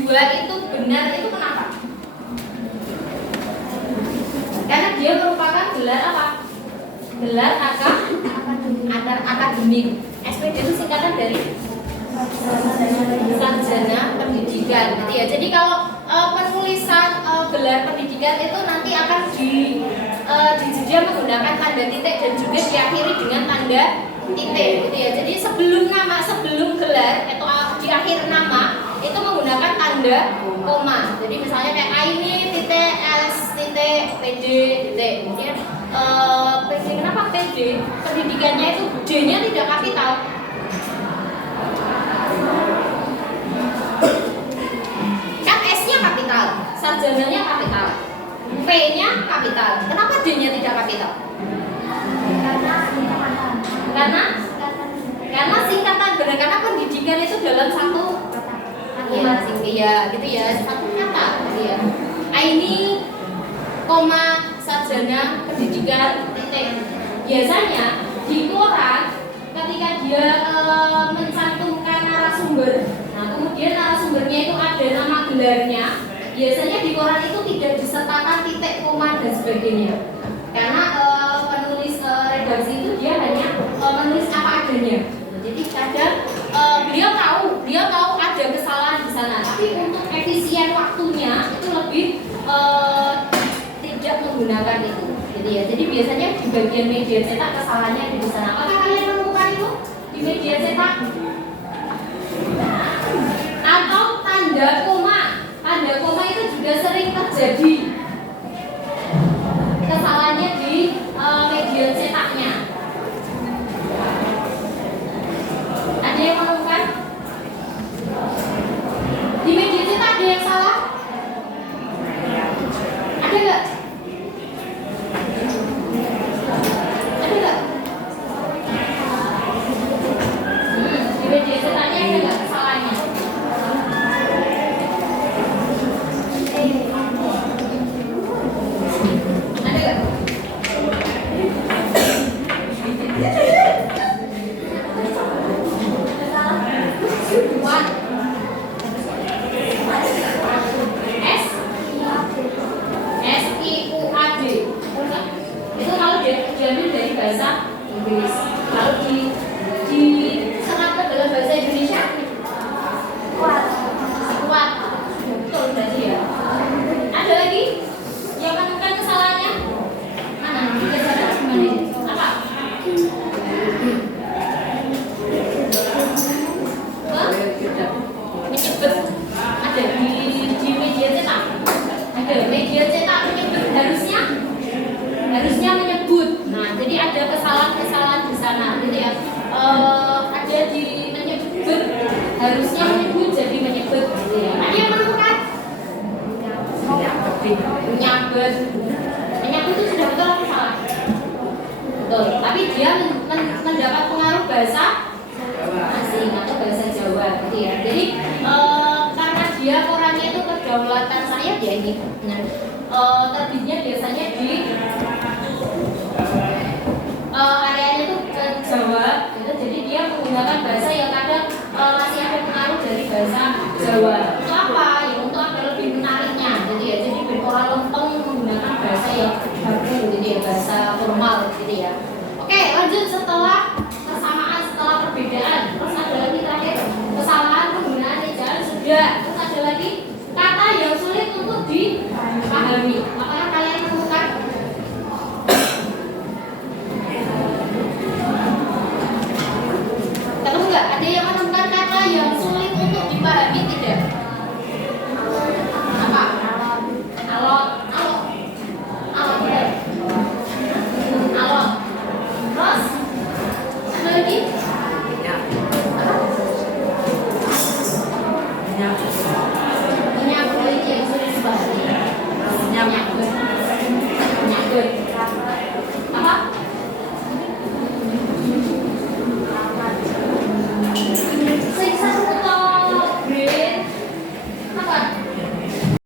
2 itu benar itu kenapa? Karena dia merupakan gelar apa? Gelar akademik. SPD itu singkatan dari sarjana pendidikan, gitu ya. Jadi kalau penulisan gelar pendidikan itu nanti akan dia menggunakan tanda titik dan juga diakhiri dengan tanda titik, gitu ya. Jadi sebelum gelar atau di akhir nama itu menggunakan tanda koma. Jadi misalnya kayak ini titik S titik PD titik. Kemudian PD, kenapa PD? Pendidikannya itu D-nya tidak kapital. Kan S-nya kapital, sarjananya kapital, P-nya kapital. Kenapa D-nya tidak kapital? Karena singkatan benar, karena pendidikan itu dalam satu ya, gitu ya, satu kata, gitu ya. Ini koma sarjana pendidikan titik. Biasanya di koran ketika dia mencantumkan narasumber, nah kemudian narasumbernya itu ada nama gelarnya, biasanya di koran itu tidak disertakan titik, koma dan sebagainya. Karena penulis redaksi itu dia hanya menulis apa adanya. Jadi kadang beliau tahu ada kesalahan di sana, tapi untuk efisien waktunya itu lebih tidak menggunakan itu, gitu ya. Jadi biasanya di bagian media cetak kesalahannya ada di sana. Apakah kalian menemukan itu di media cetak? Atau tanda koma itu juga sering terjadi kesalahannya di media cetaknya. Ada yang menemukan? Di media cetak ada yang salah? Ada nggak? Ada nggak? Di media cetaknya ada nggak kesalahannya? Ada nggak? SIUAD itu kalau diambil dari bahasa Inggris, kalau diserap ke dalam bahasa Indonesia kuat, betul berarti ya. Ada lagi yang menemukan kesalahannya? Mana? Kita sadar gimana? Apa? Menyebut ada di media cetak. Ada media cetak menyebut harusnya menyebut. Nah, jadi ada kesalahan di sana, gitu ya. Ada di menyebut, harusnya menyebut jadi menyebut, gitu ya. Ada yang menemukan? Menyebut itu sudah betul atau salah? Betul. Tapi dia mendapat pengaruh bahasa asing atau bahasa Jawa, gitu ya. Jadi karena dia korannya itu kedaulatan saya, dia ini terbitnya biasanya di areanya itu ke Jawa, gitu. Jadi dia menggunakan bahasa yang kadang masih ada pengaruh dari bahasa Jawa. Untuk apa? Ya untuk ada lebih menariknya, gitu ya. Jadi berkoran lempeng menggunakan bahasa yang baku, gitu ya, bahasa formal, gitu ya. Oke, lanjut setelah kesamaan, setelah perbedaan. Terus ada lagi terakhir kesalahan penggunaan ejaan sudah. Terus ada lagi kata yang sulit untuk dipahami. Apakah kalian menemukan? Ketemu nggak? Ada yang menemukan kata yang sulit untuk dipahami tidak? Apa? Alot. Terus ada lagi? Apa?